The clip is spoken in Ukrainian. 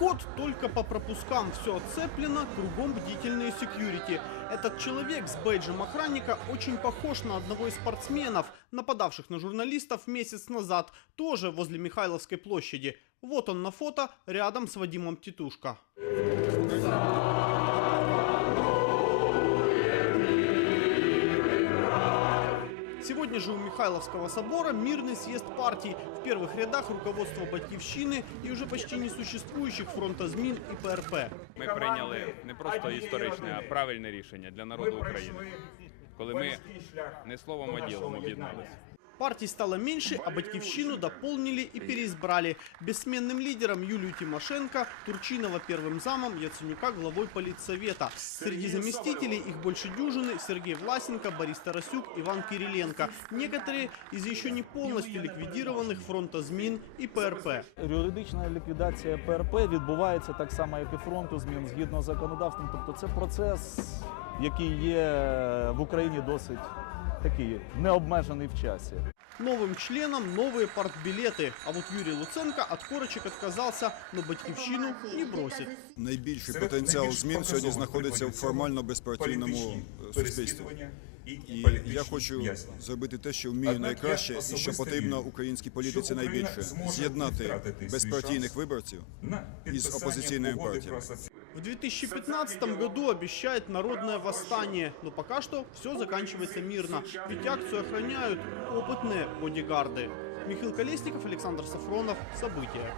Вход только по пропускам. Все отцеплено, кругом бдительные секьюрити. Этот человек с бейджем охранника очень похож на одного из спортсменов, нападавших на журналистов месяц назад, тоже возле Михайловской площади. Вот он на фото рядом с Вадимом Титушко. Сегодня же у Михайловского собора мирный съезд партий. В первых рядах руководство Батьковщины и уже почти несуществующих фронта ЗМИН и ПРП. Ми прийняли не просто історичне, а правильне рішення для народу України, коли ми не словом, а ділом об'єдналися. Партий стало меньше, а Батьковщину дополнили и переизбрали. Бессменным лидером Юлию Тимошенко, Турчинова первым замом, Яценюка главой политсовета. Среди заместителей их больше дюжины Сергей Власенко, Борис Тарасюк, Иван Кириленко. Некоторые из еще не полностью ликвидированных фронта ЗМИН и ПРП. Юридична ліквідація ПРП відбувається так само, як і фронту змін згідно з законодавством. Тобто це процес, який є в Україні досить такий необмежений в часі. Новым членам новые партбилеты. А вот Юрий Луценко от корочек отказался, но Батьковщину не бросит. Найбільший потенціал змін сьогодні знаходиться в формально безпартійному е, суспільстві. І я хочу зробити те, що вмію найкраще, і що потрібно українській політиці найбільше з'єднати безпартійних виборців із опозиційними партіями. В 2015 году обещает народное восстание, но пока что все заканчивается мирно, ведь акцию охраняют опытные бодигарды. Михаил Колесников, Александр Сафронов. События.